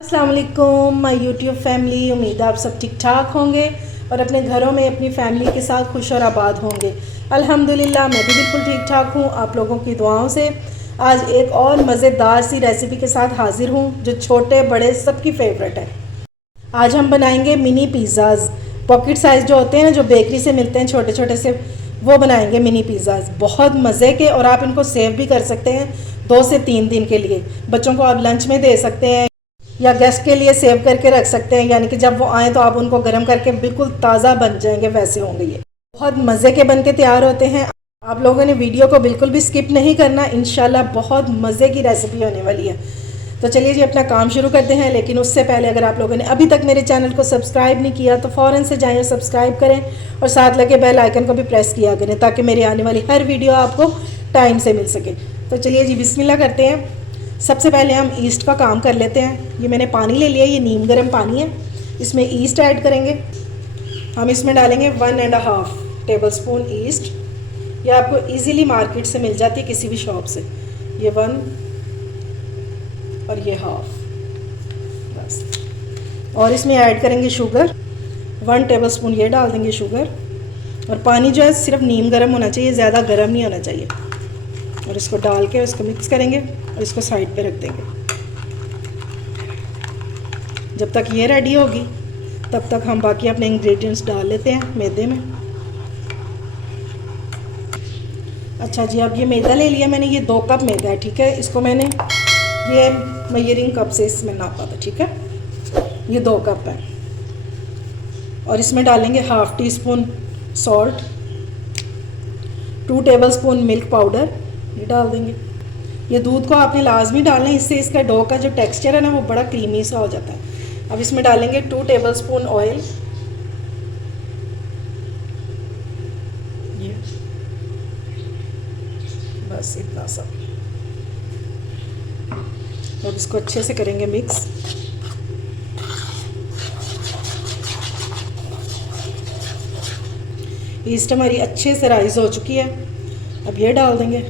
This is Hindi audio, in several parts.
अस्सलाम वालेकुम माय यूट्यूब फैमिली। उम्मीद है आप सब ठीक ठाक होंगे और अपने घरों में अपनी फैमिली के साथ खुश और आबाद होंगे। अल्हम्दुलिल्लाह मैं भी बिल्कुल ठीक ठाक हूँ, आप लोगों की दुआओं से। आज एक और मज़ेदार सी रेसिपी के साथ हाजिर हूँ जो छोटे बड़े सबकी फेवरेट है। आज हम बनाएंगे मिनी पिज़्ज़ाज़। पॉकेट साइज़ जो होते हैं ना, जो बेकरी से मिलते हैं छोटे छोटे से, वो बनाएंगे मिनी पिज़्ज़ाज़। बहुत मज़े के, और आप इनको सेव भी कर सकते हैं 2 से 3 दिन के लिए। बच्चों को आप लंच में दे सकते हैं या गेस्ट के लिए सेव करके रख सकते हैं, यानी कि जब वो आएँ तो आप उनको गर्म करके बिल्कुल ताज़ा बन जाएंगे, वैसे होंगे ये। बहुत मज़े के बन के तैयार होते हैं। आप लोगों ने वीडियो को बिल्कुल भी स्किप नहीं करना, इंशाल्लाह बहुत मज़े की रेसिपी होने वाली है। तो चलिए जी अपना काम शुरू करते हैं। लेकिन उससे पहले अगर आप लोगों ने अभी तक मेरे चैनल को सब्सक्राइब नहीं किया तो फ़ौरन से जाएँ और सब्सक्राइब करें, और साथ लगे बेल आइकन को भी प्रेस किया करें ताकि मेरी आने वाली हर वीडियो आपको टाइम से मिल सके। तो चलिए जी बिस्मिल्लाह करते हैं। सबसे पहले हम ईस्ट का काम कर लेते हैं। ये मैंने पानी ले लिया, ये नीम गर्म पानी है। इसमें ईस्ट ऐड करेंगे। हम इसमें डालेंगे 1.5 टेबल स्पून ईस्ट। ये आपको इजीली मार्केट से मिल जाती है किसी भी शॉप से। ये 1 और ये 1/2 बस। और इसमें ऐड करेंगे शुगर, 1 टेबल स्पून ये डाल देंगे शुगर। और पानी जो है सिर्फ नीम गर्म होना चाहिए, ज़्यादा गर्म नहीं होना चाहिए। और इसको डाल के इसको मिक्स करेंगे और इसको साइड पे रख देंगे। जब तक ये रेडी होगी तब तक हम बाकी अपने इंग्रेडिएंट्स डाल लेते हैं मैदे में। अच्छा जी, अब ये मैदा ले लिया मैंने, ये 2 कप मैदा है, ठीक है। इसको मैंने ये मेजरिंग कप से इसमें नापा था, ठीक है। ये 2 कप है। और इसमें डालेंगे 1/2 tea spoon salt, 2 table spoon milk powder, ये डाल देंगे। ये दूध को आपने लाजमी डालना है, इससे इसका डो का जो टेक्सचर है ना वो बड़ा क्रीमी सा हो जाता है। अब इसमें डालेंगे 2 टेबल स्पून ऑयल, ये बस इतना सा। और इसको अच्छे से करेंगे मिक्स। ईस्ट हमारी अच्छे से राइज हो चुकी है। अब ये डाल देंगे।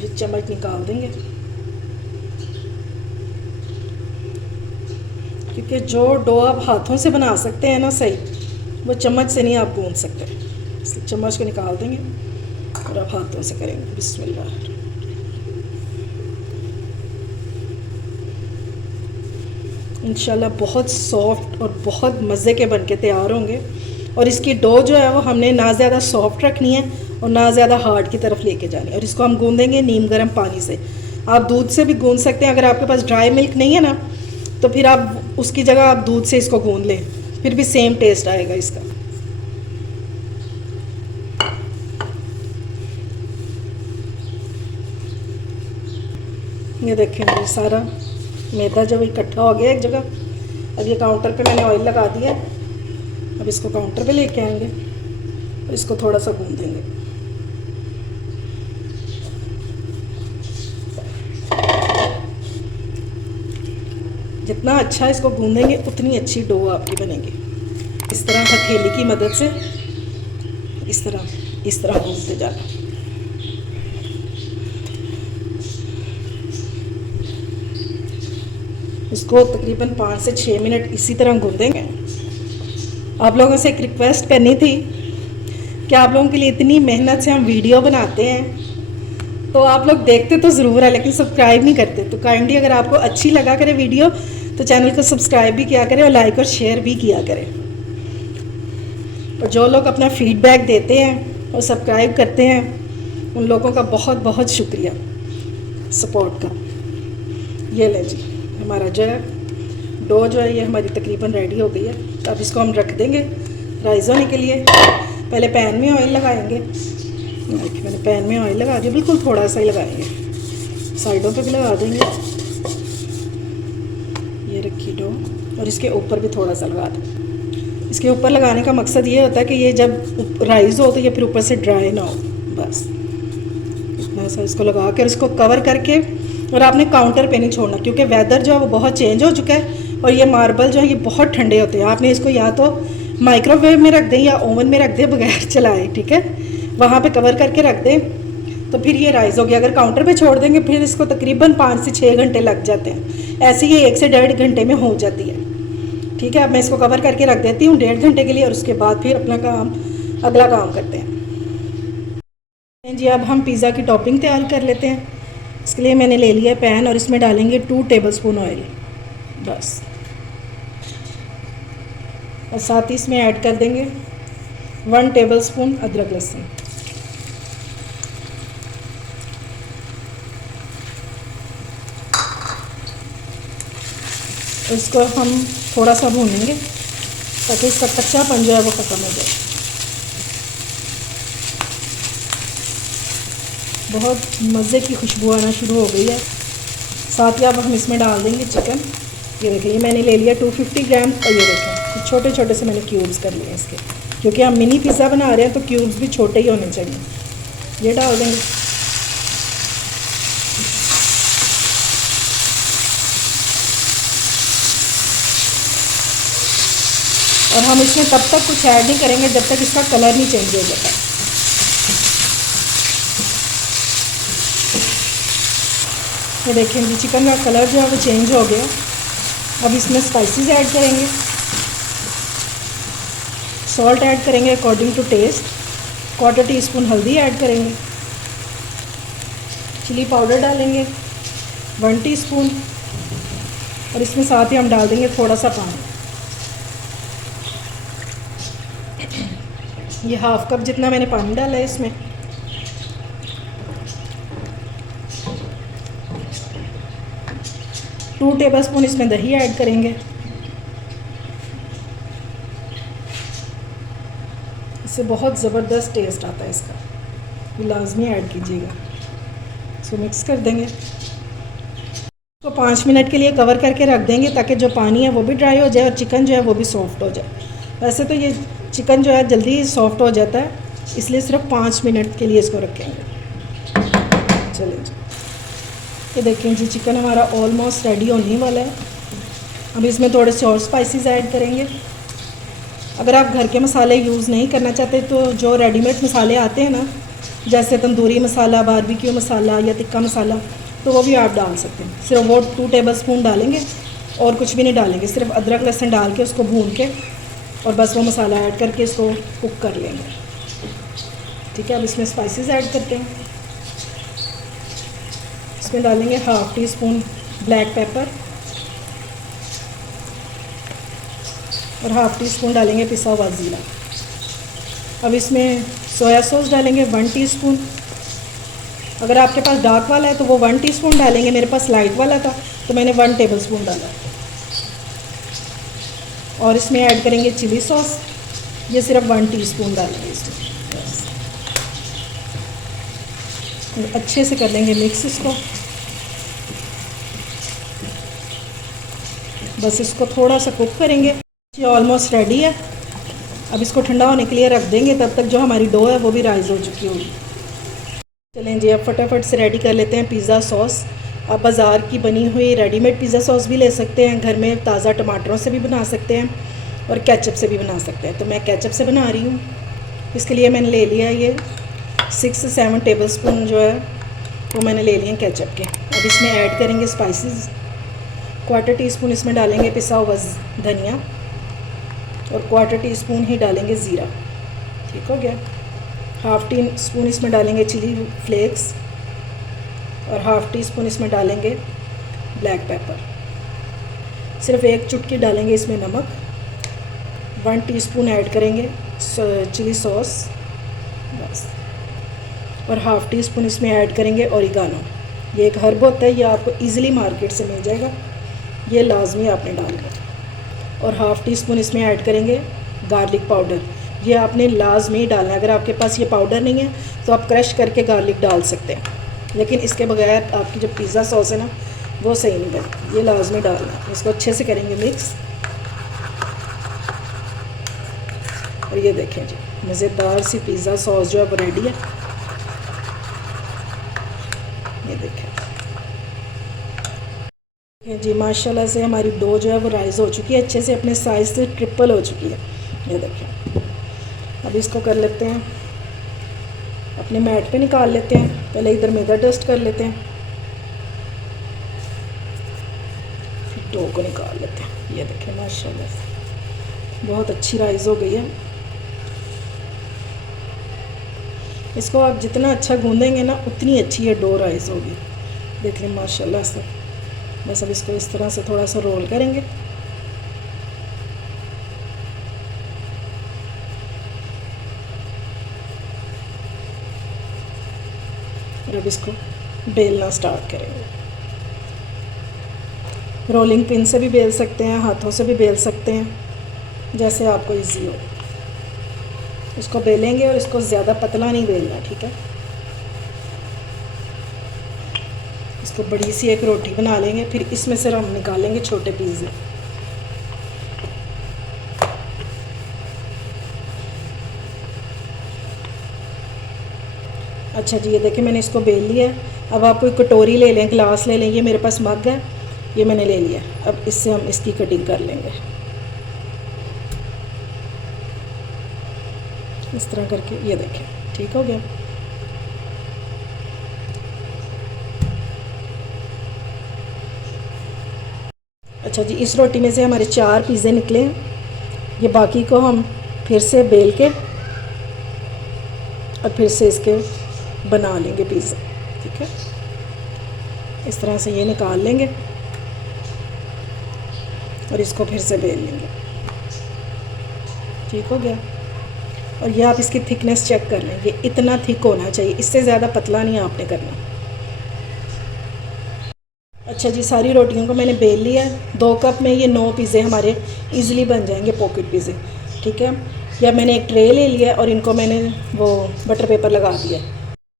ये चम्मच निकाल देंगे, क्योंकि जो डो आप हाथों से बना सकते हैं ना सही, वो चम्मच से नहीं आप गूंद सकते। इसलिए चम्मच को निकाल देंगे और अब हाथों से करेंगे। बिस्मिल्लाह। इंशाल्लाह बहुत सॉफ्ट और बहुत मज़े के बन के तैयार होंगे। और इसकी डो जो है वो हमने ना ज़्यादा सॉफ्ट रखनी है और ना ज़्यादा हार्ड की तरफ लेके जानी है। और इसको हम गूंदेंगे नीम गर्म पानी से। आप दूध से भी गूंद सकते हैं, अगर आपके पास ड्राई मिल्क नहीं है ना तो फिर आप उसकी जगह आप दूध से इसको गूंद लें, फिर भी सेम टेस्ट आएगा इसका। ये देखें ये सारा मैदा जब इकट्ठा हो गया एक जगह। अब ये काउंटर पे मैंने ऑयल लगा दिया। अब इसको काउंटर पे लेके आएंगे और इसको थोड़ा सा गूंदेंगे। जितना अच्छा इसको गूंदेंगे उतनी अच्छी डो आपकी बनेगी। इस तरह हथेली की मदद से इस तरह गूंदते जाना। इसको तकरीबन 5 से 6 मिनट इसी तरह गूंदेंगे। आप लोगों से एक रिक्वेस्ट करनी थी कि आप लोगों के लिए इतनी मेहनत से हम वीडियो बनाते हैं तो आप लोग देखते तो ज़रूर है लेकिन सब्सक्राइब नहीं करते। तो काइंडली अगर आपको अच्छी लगा करे वीडियो तो चैनल को सब्सक्राइब भी किया करें और लाइक और शेयर भी किया करें। और जो लोग अपना फीडबैक देते हैं और सब्सक्राइब करते हैं उन लोगों का बहुत बहुत शुक्रिया सपोर्ट का। ये ले जी, हमारा जो है डो जो है ये हमारी तकरीबन रेडी हो गई है। तो अब इसको हम रख देंगे राइस होने के लिए। पहले पैन में ऑयल लगाएंगे। देखिए मैंने पैन में ऑयल लगा दिया, बिल्कुल थोड़ा सा ही लगाएंगे, साइडों पे भी लगा देंगे। ये रखी डो और इसके ऊपर भी थोड़ा सा लगा दें। इसके ऊपर लगाने का मकसद ये होता है कि ये जब राइस हो तो ये फिर ऊपर से ड्राई ना हो। बस इतना सा इसको लगा कर इसको कवर करके, और आपने काउंटर पे नहीं छोड़ना क्योंकि वेदर जो है वो बहुत चेंज हो चुका है और ये मार्बल जो है ये बहुत ठंडे होते हैं। आपने इसको या तो माइक्रोवेव में रख दें या ओवन में रख दें बगैर चलाए, ठीक है। वहाँ पे कवर करके रख दें तो फिर ये राइस हो गया। अगर काउंटर पे छोड़ देंगे फिर इसको तकरीबन 5 से 6 घंटे लग जाते हैं। ऐसे ये 1 से 1.5 घंटे में हो जाती है। ठीक है, अब मैं इसको कवर करके रख देती हूँ 1.5 घंटे के लिए, और उसके बाद फिर अपना काम अगला काम करते हैं जी। अब हम पिज़्ज़ा की टॉपिंग तैयार कर लेते हैं। इसके लिए मैंने ले लिया पैन और इसमें डालेंगे 2 टेबलस्पून ऑयल बस, और साथ ही इसमें ऐड कर देंगे 1 टेबलस्पून अदरक लहसुन। इसको हम थोड़ा सा भूनेंगे ताकि इसका कच्चापन जो है वो ख़त्म हो जाए। बहुत मज़े की खुशबू आना शुरू हो गई है। साथ ही अब हम इसमें डाल देंगे चिकन। ये देखिए, ये मैंने ले लिया 250 ग्राम, और ये देखें छोटे छोटे से मैंने क्यूब्स कर लिए इसके, क्योंकि हम मिनी पिज़्ज़ा बना रहे हैं तो क्यूब्स भी छोटे ही होने चाहिए। ये डाल देंगे। और हम इसमें तब तक कुछ ऐड नहीं करेंगे जब तक इसका कलर नहीं चेंज हो जाता। ये देखें जी, चिकन का कलर जो है वो चेंज हो गया। अब इसमें स्पाइसेस ऐड करेंगे। सॉल्ट ऐड करेंगे अकॉर्डिंग टू टेस्ट। 1/4 टीस्पून हल्दी ऐड करेंगे। चिली पाउडर डालेंगे 1 टीस्पून, और इसमें साथ ही हम डाल देंगे थोड़ा सा पानी। ये 1/2 कप जितना मैंने पानी डाला है इसमें। टू टेबलस्पून इसमें दही ऐड करेंगे। इससे बहुत ज़बरदस्त टेस्ट आता है इसका, ये लाजमी ऐड कीजिएगा। इसको मिक्स कर देंगे। इसको 5 मिनट के लिए कवर करके रख देंगे ताकि जो पानी है वो भी ड्राई हो जाए और चिकन जो है वो भी सॉफ्ट हो जाए। वैसे तो ये चिकन जो है जल्दी सॉफ्ट हो जाता है, इसलिए सिर्फ 5 मिनट के लिए इसको रखेंगे। चलिए जी, ये देखें जी, चिकन हमारा ऑलमोस्ट रेडी होने वाला है। अब इसमें थोड़े से और स्पाइसेस ऐड करेंगे। अगर आप घर के मसाले यूज़ नहीं करना चाहते तो जो रेडीमेड मसाले आते हैं ना, जैसे तंदूरी मसाला, बारबेक्यू मसाला या टिक्का मसाला, तो वो भी आप डाल सकते हैं। सिर्फ वो 2 टेबलस्पून डालेंगे और कुछ भी नहीं डालेंगे, सिर्फ अदरक लहसुन डाल के उसको भून के और बस वो मसाला ऐड करके इसको कुक कर लेंगे। ठीक है, अब इसमें स्पाइसेस ऐड करते हैं। इसमें डालेंगे 1/2 टीस्पून ब्लैक पेपर और 1/2 टीस्पून डालेंगे पिसा हुआ ज़ीरा। अब इसमें सोया सॉस डालेंगे 1 टीस्पून। अगर आपके पास डार्क वाला है तो वो 1 टीस्पून डालेंगे। मेरे पास लाइट वाला था तो मैंने 1 टेबलस्पून डाला। और इसमें ऐड करेंगे चिली सॉस, ये सिर्फ 1 टीस्पून डालेंगे इसमें। अच्छे से कर लेंगे मिक्स इसको। बस इसको थोड़ा सा कुक करेंगे। ये ऑलमोस्ट रेडी है। अब इसको ठंडा होने के लिए रख देंगे, तब तक जो हमारी डो है वो भी राइज़ हो चुकी होगी। चलें जी, अब फटाफट से रेडी कर लेते हैं पिज़्ज़ा सॉस। आप बाज़ार की बनी हुई रेडीमेड पिज़्ज़ा सॉस भी ले सकते हैं, घर में ताज़ा टमाटरों से भी बना सकते हैं और केचप से भी बना सकते हैं। तो मैं केचप से बना रही हूँ। इसके लिए मैंने ले लिया ये 6 से 7 टेबलस्पून जो है वो मैंने ले लिए केचप के। अब इसमें ऐड करेंगे स्पाइसेस। 1/4 टीस्पून इसमें डालेंगे पिसा हुआ धनिया और 1/4 टीस्पून ही डालेंगे ज़ीरा। ठीक हो गया। 1/2 टीस्पून इसमें डालेंगे चिली फ्लेक्स और 1/2 टीस्पून इसमें डालेंगे ब्लैक पेपर। सिर्फ 1 चुटकी डालेंगे इसमें नमक। 1 टीस्पून ऐड करेंगे चिली सॉस बस, और 1/2 टीस्पून इसमें ऐड करेंगे ओरिगानो। ये एक हर्ब होता है, ये आपको इजीली मार्केट से मिल जाएगा, ये लाजमी आपने डालना। और 1/2 टीस्पून इसमें ऐड करेंगे गार्लिक पाउडर, ये आपने लाजमी डालना है। अगर आपके पास ये पाउडर नहीं है तो आप क्रश करके गार्लिक डाल सकते हैं, लेकिन इसके बगैर आपकी जो पिज़्ज़ा सॉस है ना वो सही नहीं बनती, ये लाजमी डालना है। इसको अच्छे से करेंगे मिक्स। और ये देखें जी, मज़ेदार सी पिज़्ज़ा सॉस जो है वो रेडी है। ये देखें जी, माशाल्लाह से हमारी डो जो है वो राइज़ हो चुकी है, अच्छे से अपने साइज़ से ट्रिपल हो चुकी है। ये देखें। अब इसको कर लेते हैं, अपने मैट पे निकाल लेते हैं। पहले इधर मैदा डस्ट कर लेते हैं, फिर डो को निकाल लेते हैं। ये देखें माशाल्लाह बहुत अच्छी राइस हो गई है। इसको आप जितना अच्छा गूंदेंगे ना उतनी अच्छी ये डो राइस होगी। देख लें माशाल्लाह से। बस अब इसको इस तरह से थोड़ा सा रोल करेंगे। और अब इसको बेलना स्टार्ट करेंगे। रोलिंग पिन से भी बेल सकते हैं, हाथों से भी बेल सकते हैं, जैसे आपको इजी हो। इसको बेलेंगे और इसको ज़्यादा पतला नहीं बेलना, ठीक है। इसको बड़ी सी एक रोटी बना लेंगे, फिर इसमें से हम निकालेंगे छोटे पिज़्ज़े। अच्छा जी, ये देखिए मैंने इसको बेल लिया है। अब आप कोई कटोरी ले लें, ग्लास ले लें, ये मेरे पास मग है, ये मैंने ले लिया। अब इससे हम इसकी कटिंग कर लेंगे इस तरह करके। ये देखें ठीक हो गया। अच्छा जी, इस रोटी में से हमारे 4 पिज़्ज़े निकले हैं। ये बाकी को हम फिर से बेल के और फिर से इसके बना लेंगे पिज़्ज़ा, ठीक है। इस तरह से ये निकाल लेंगे और इसको फिर से बेल लेंगे, ठीक हो गया। और ये आप इसकी थिकनेस चेक कर लें, ये इतना थिक होना चाहिए, इससे ज़्यादा पतला नहीं आपने करना। अच्छा जी, सारी रोटियों को मैंने बेल लिया है। 2 कप में ये 9 पिज़्ज़े हमारे इजीली बन जाएंगे, पॉकेट पिज़्ज़े, ठीक है। या मैंने एक ट्रे ले लिया और इनको मैंने वो बटर पेपर लगा दिया।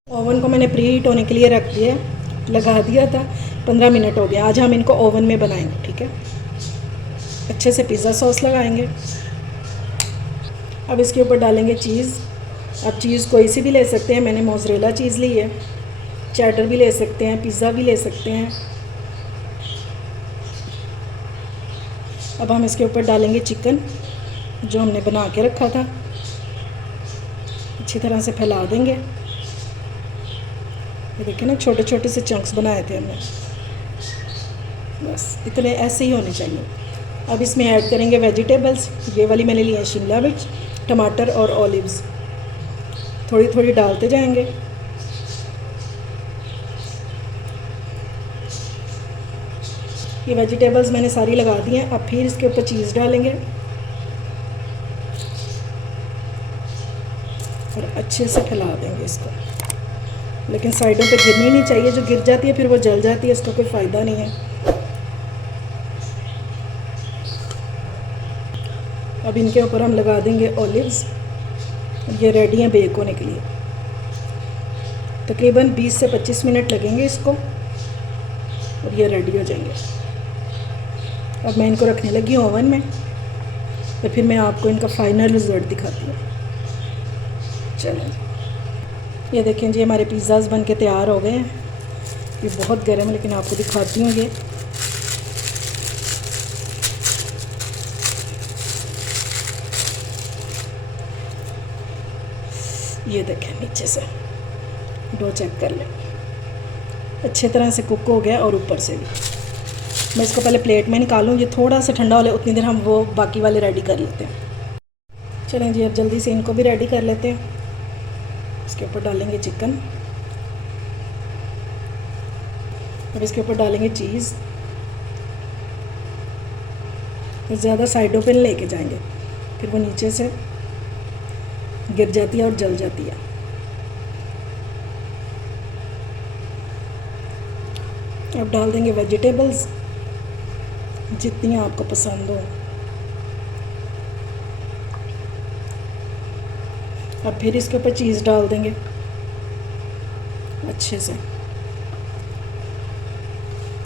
ओवन को मैंने प्री हीट होने के लिए रख दिया, लगा दिया था। 15 मिनट हो गया। आज हम इनको ओवन में बनाएंगे, ठीक है। अच्छे से पिज़्ज़ा सॉस लगाएंगे। अब इसके ऊपर डालेंगे चीज़। आप चीज़ कोई सी भी ले सकते हैं, मैंने मोज़रेला चीज़ ली है। चेडर भी ले सकते हैं, पिज़्ज़ा भी ले सकते हैं। अब हम इसके ऊपर डालेंगे चिकन जो हमने बना के रखा था। अच्छी तरह से फैला देंगे। ये देखिए ना, छोटे छोटे से चंक्स बनाए थे हमने, बस इतने ऐसे ही होने चाहिए। अब इसमें ऐड करेंगे वेजिटेबल्स। ये वाली मैंने ली है शिमला मिर्च, टमाटर और ऑलिव्स। थोड़ी थोड़ी डालते जाएंगे। ये वेजिटेबल्स मैंने सारी लगा दी हैं। अब फिर इसके ऊपर चीज़ डालेंगे और अच्छे से फैला देंगे इसको। लेकिन साइडों पे गिरनी नहीं चाहिए, जो गिर जाती है फिर वो जल जाती है, इसका कोई फ़ायदा नहीं है। अब इनके ऊपर हम लगा देंगे ऑलिव्स। ये रेडी हैं बेक होने के लिए। तकरीबन 20 से 25 मिनट लगेंगे इसको और ये रेडी हो जाएंगे। अब मैं इनको रखने लगी हूँ ओवन में, तो फिर मैं आपको इनका फाइनल रिज़ल्ट दिखाती हूँ। चलें, ये देखें जी, हमारे पिज़्ज़ाज़ बन के तैयार हो गए हैं। ये बहुत गर्म है, लेकिन आपको दिखाती हूँ। ये देखें, नीचे से डो चेक कर लें, अच्छे तरह से कुक हो गया और ऊपर से भी। मैं इसको पहले प्लेट में निकालूँ, ये थोड़ा सा ठंडा हो ले, उतनी देर हम वो बाकी वाले रेडी कर लेते हैं। चलें जी, अब जल्दी से इनको भी रेडी कर लेते हैं। इसके ऊपर डालेंगे चिकन, अब इसके ऊपर डालेंगे चीज़। ज़्यादा साइडों पे लेके जाएंगे, फिर वो नीचे से गिर जाती है और जल जाती है। अब डाल देंगे वेजिटेबल्स जितनी आपको पसंद हो। अब फिर इसके ऊपर चीज़ डाल देंगे अच्छे से।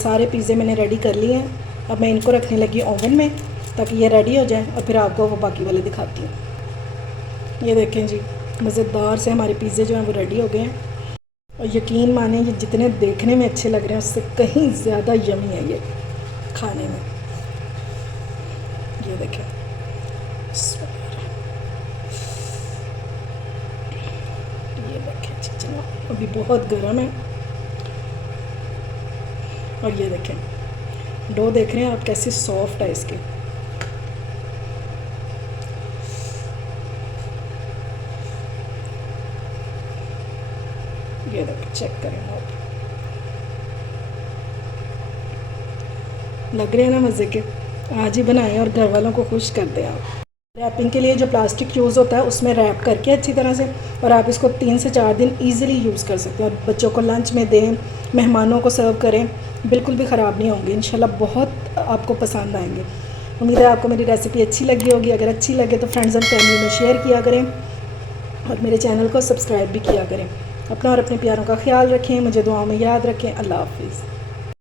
सारे पिज़्ज़े मैंने रेडी कर लिए हैं। अब मैं इनको रखने लगी ओवन में ताकि ये रेडी हो जाए और फिर आपको वो बाकी वाले दिखाती हूँ। ये देखें जी, मज़ेदार से हमारे पिज़्ज़े जो हैं वो रेडी हो गए हैं। और यकीन माने, ये जितने देखने में अच्छे लग रहे हैं उससे कहीं ज़्यादा यमी है ये खाने में। ये देखें, ये देखें, अभी बहुत गर्म है। और ये देखें डो देख रहे हैं आप कैसे सॉफ्ट है इसके। ये देखें, चेक करें आप, लग रहे हैं ना मज़े के। आज ही बनाएं और घर वालों को खुश कर दें आप। रैपिंग के लिए जो प्लास्टिक यूज़ होता है उसमें रैप करके अच्छी तरह से, और आप इसको 3 से 4 दिन इजीली यूज़ कर सकते हैं। और बच्चों को लंच में दें, मेहमानों को सर्व करें, बिल्कुल भी ख़राब नहीं होंगे इंशाल्लाह, बहुत आपको पसंद आएंगे। उम्मीद है आपको मेरी रेसिपी अच्छी लगी होगी। अगर अच्छी लगे तो फ्रेंड्स एंड फैमिली में शेयर किया करें और मेरे चैनल को सब्सक्राइब भी किया करें। अपना और अपने प्यारों का ख्याल रखें, मुझे दुआओं में याद रखें। अल्लाह हाफिज़।